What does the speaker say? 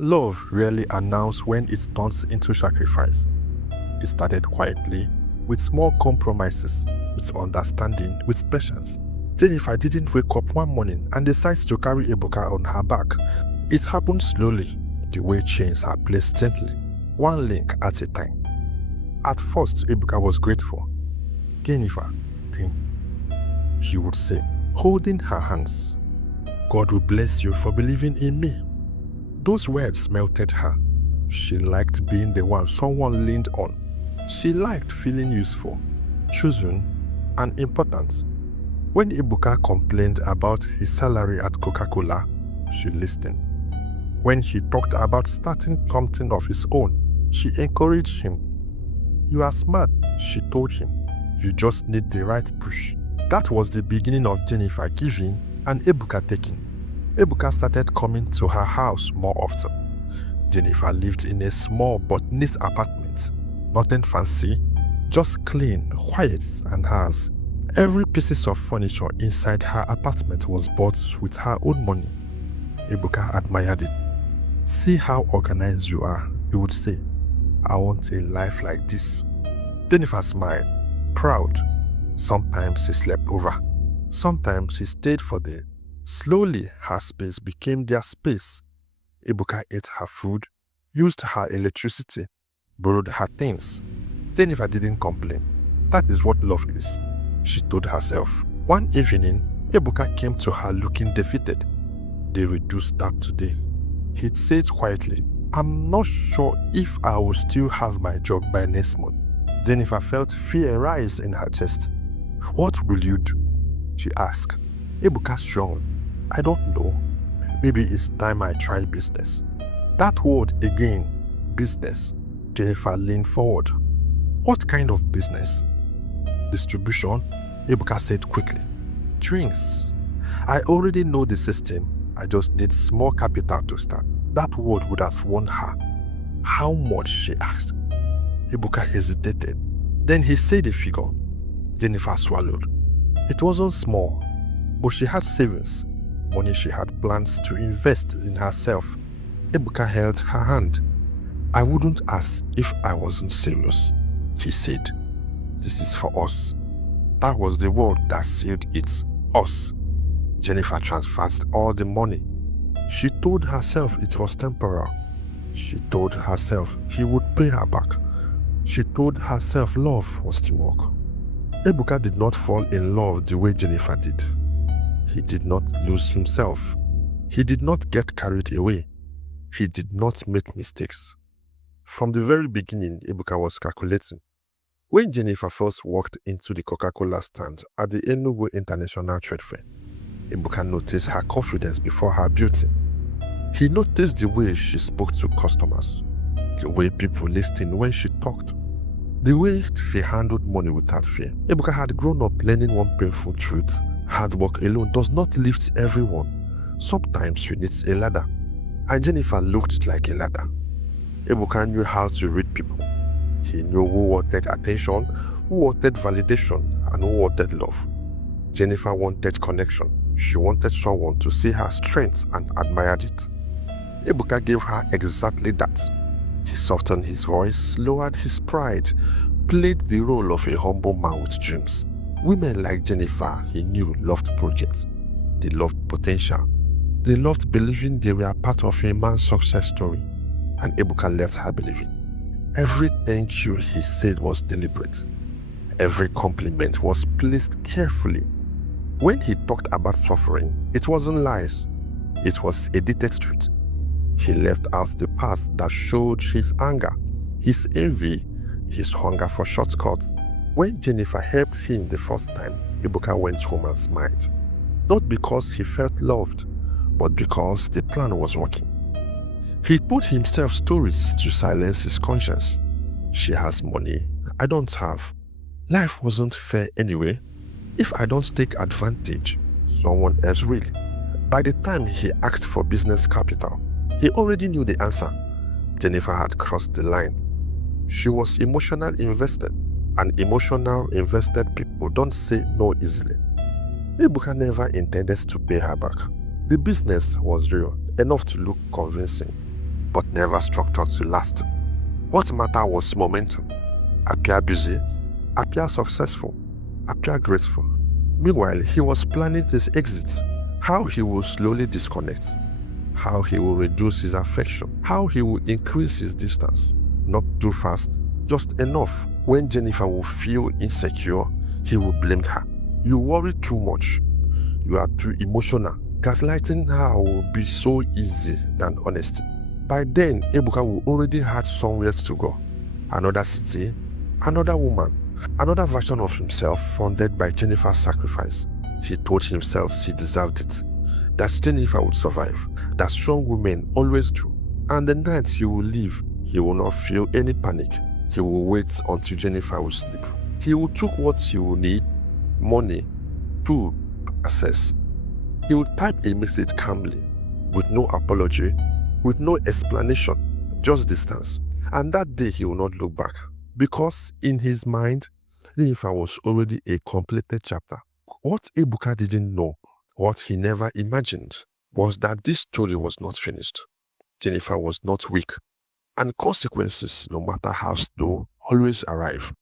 Love rarely announces when it turns into sacrifice. It started quietly, with small compromises, with understanding, with patience. Jennifer didn't wake up one morning and decide to carry Ebuka on her back. It happened slowly, the way chains are placed gently, one link at a time. At first, Ebuka was grateful. Jennifer, then he would say, holding her hands, God will bless you for believing in me. Those words melted her. She liked being the one someone leaned on. She liked feeling useful, chosen, and important. When Ebuka complained about his salary at Coca-Cola, she listened. When he talked about starting something of his own, she encouraged him. You are smart, she told him. You just need the right push. That was the beginning of Jennifer giving and Ebuka taking. Ebuka started coming to her house more often. Jennifer lived in a small but neat apartment. Nothing fancy, just clean, quiet, and hers. Every piece of furniture inside her apartment was bought with her own money. Ebuka admired it. See how organized you are, he would say. I want a life like this. Jennifer smiled, proud. Sometimes she slept over. Sometimes she stayed for the Slowly, her space became their space. Ebuka ate her food, used her electricity, borrowed her things. Jennifer didn't complain. That is what love is, she told herself. One evening, Ebuka came to her looking defeated. They reduced that today. He said quietly, I'm not sure if I will still have my job by next month. Jennifer felt fear rise in her chest. What will you do? She asked. Ebuka shrugged. I don't know. Maybe it's time I try business. That word again, business. Jennifer leaned forward. What kind of business? Distribution, Ebuka said quickly. Drinks. I already know the system. I just need small capital to start. That word would have won her. How much, she asked. Ebuka hesitated. Then he said a figure. Jennifer swallowed. It wasn't small, but she had savings. Money she had plans to invest in herself. Ebuka held her hand. I wouldn't ask if I wasn't serious, he said. This is for us. That was the word that sealed it. Us. Jennifer transferred all the money. She told herself it was temporal. She told herself he would pay her back. She told herself love was teamwork. Ebuka did not fall in love the way Jennifer did. He did not lose himself. He did not get carried away. He did not make mistakes. From the very beginning, Ebuka was calculating. When Jennifer first walked into the Coca-Cola stand at the Enugu International Trade Fair, Ebuka noticed her confidence before her beauty. He noticed the way she spoke to customers, the way people listened when she talked, the way she handled money without fear. Ebuka had grown up learning one painful truth. Hard work alone does not lift everyone. Sometimes you need a ladder. And Jennifer looked like a ladder. Ebuka knew how to read people. He knew who wanted attention, who wanted validation, and who wanted love. Jennifer wanted connection. She wanted someone to see her strength and admired it. Ebuka gave her exactly that. He softened his voice, lowered his pride, played the role of a humble man with dreams. Women like Jennifer, he knew, loved projects. They loved potential. They loved believing they were part of a man's success story. And Ebuka let her believe it. Every thank you he said was deliberate. Every compliment was placed carefully. When he talked about suffering, it wasn't lies. It was edited truth. He left out the parts that showed his anger, his envy, his hunger for shortcuts. When Jennifer helped him the first time, Ebuka went home and smiled. Not because he felt loved, but because the plan was working. He told himself stories to silence his conscience. She has money, I don't have. Life wasn't fair anyway. If I don't take advantage, someone else will. By the time he asked for business capital, he already knew the answer. Jennifer had crossed the line. She was emotionally invested, and emotional invested people don't say no easily. Ebuka never intended to pay her back. The business was real, enough to look convincing. but never structured to last. What mattered was momentum. Appear busy, appear successful, appear grateful. Meanwhile, he was planning his exit, how he will slowly disconnect, how he will reduce his affection, how he will increase his distance. Not too fast, just enough. When Jennifer will feel insecure, he will blame her. You worry too much. You are too emotional. Gaslighting her will be so easy than honesty. By then, Ebuka will already had somewhere to go. Another city, another woman, another version of himself funded by Jennifer's sacrifice. He told himself he deserved it, that Jennifer would survive, that strong women always do. And the night he will leave, he will not feel any panic. He will wait until Jennifer will sleep. He will take what he will need, money, to access. He will type a message calmly, with no apology, with no explanation, just distance. And that day he will not look back. Because in his mind, Jennifer was already a completed chapter. What Ebuka didn't know, what he never imagined, was that this story was not finished. Jennifer was not weak. And consequences, no matter how slow, always arrive.